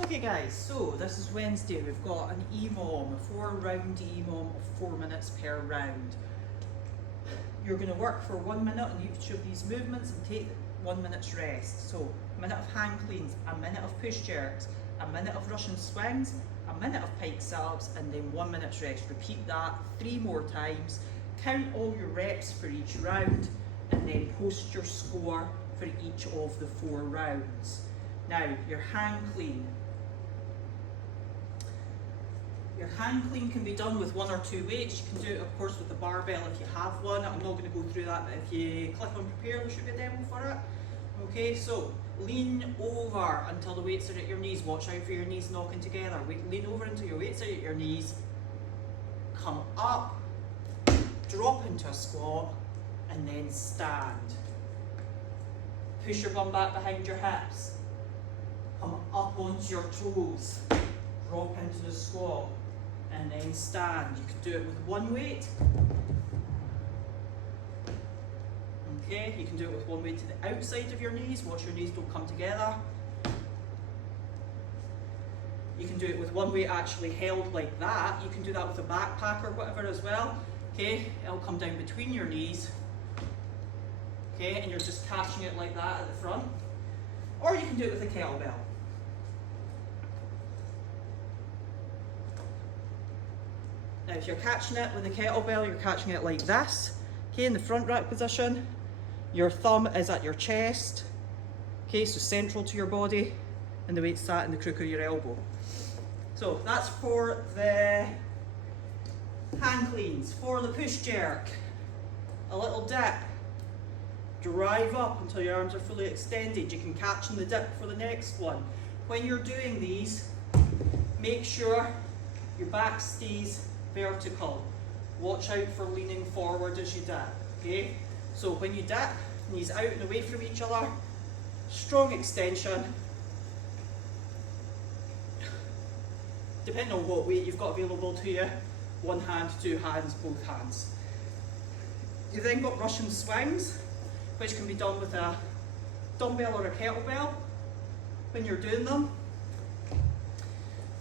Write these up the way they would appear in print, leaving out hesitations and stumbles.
Okay guys, so this is Wednesday. We've got an EMOM, a 4-round EMOM of 4 minutes per round. You're going to work for 1 minute on each of these movements and take 1 minute's rest. So a minute of hand cleans, a minute of push jerks, a minute of Russian swings, a minute of pike sit-ups, and then 1 minute's rest. Repeat that 3 more times. Count all your reps for each round and then post your score for each of the 4 rounds. Now, your hand clean. Your hand clean can be done with 1 or 2 weights. You can do it, of course, with a barbell if you have one. I'm not going to go through that, but if you click on prepare, there should be a demo for it. Okay, so lean over until the weights are at your knees. Watch out for your knees knocking together. Lean over until your weights are at your knees. Come up, drop into a squat, and then stand. Push your bum back behind your hips. Come up onto your toes. Drop into the squat. And then stand. You can do it with 1 weight. Okay, you can do it with 1 weight to the outside of your knees. Watch your knees don't come together. You can do it with 1 weight actually held like that. You can do that with a backpack or whatever as well. Okay, it'll come down between your knees. Okay, and you're just catching it like that at the front. Or you can do it with a kettlebell. Now if you're catching it with a kettlebell, you're catching it like this, okay, in the front rack position. Your thumb is at your chest, okay, so central to your body, and the weight's sat in the crook of your elbow. So that's for the hand cleans. For the push jerk, a little dip, drive up until your arms are fully extended. You can catch in the dip for the next one. When you're doing these, make sure your back stays vertical. Watch out for leaning forward as you dip, okay? So when you dip, knees out and away from each other, strong extension. Depending on what weight you've got available to you, 1 hand, 2 hands, both hands. You've then got Russian swings, which can be done with a dumbbell or a kettlebell. When you're doing them,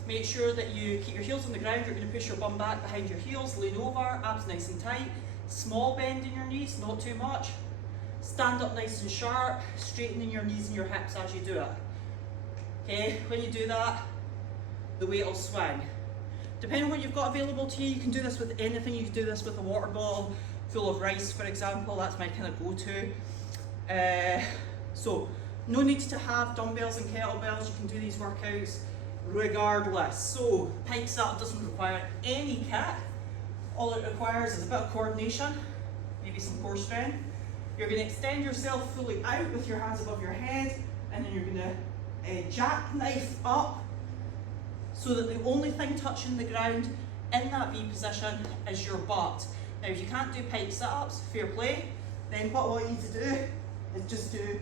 make sure that you keep your heels on the ground. You're going to push your bum back behind your heels, lean over, abs nice and tight. Small bend in your knees, not too much. Stand up nice and sharp, straightening your knees and your hips as you do it. Okay, when you do that, the weight will swing. Depending on what you've got available to you, you can do this with anything. You can do this with a water bottle full of rice, for example. That's my kind of go-to. So, no need to have dumbbells and kettlebells. You can do these workouts regardless. So, pike sit-up doesn't require any kit. All it requires is a bit of coordination, maybe some core strength. You're going to extend yourself fully out with your hands above your head, and then you're going to jackknife up so that the only thing touching the ground in that V position is your butt. Now if you can't do pike sit-ups, fair play, then what I want you to do is just do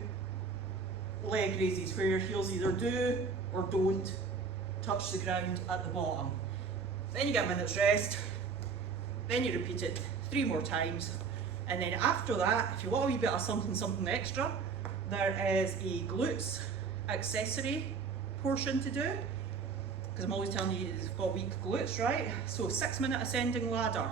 leg raises where your heels either do or don't touch the ground at the bottom. Then you get a minute's rest, then you repeat it 3 more times, and then after that, if you want a wee bit of something extra, there is a glutes accessory portion to do, because I'm always telling you you've got weak glutes, right? So 6-minute ascending ladder,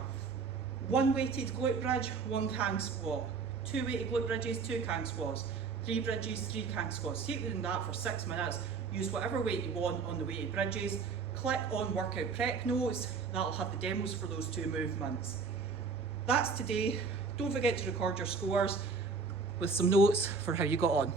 1 weighted glute bridge, 1 Kang squat, 2 weighted glute bridges, 2 Kang squats, 3 bridges, 3 Kang squats. Keep doing that for 6 minutes. Use whatever weight you want on the weighted bridges. Click on workout prep notes. That'll have the demos for those 2 movements. That's today. Don't forget to record your scores with some notes for how you got on.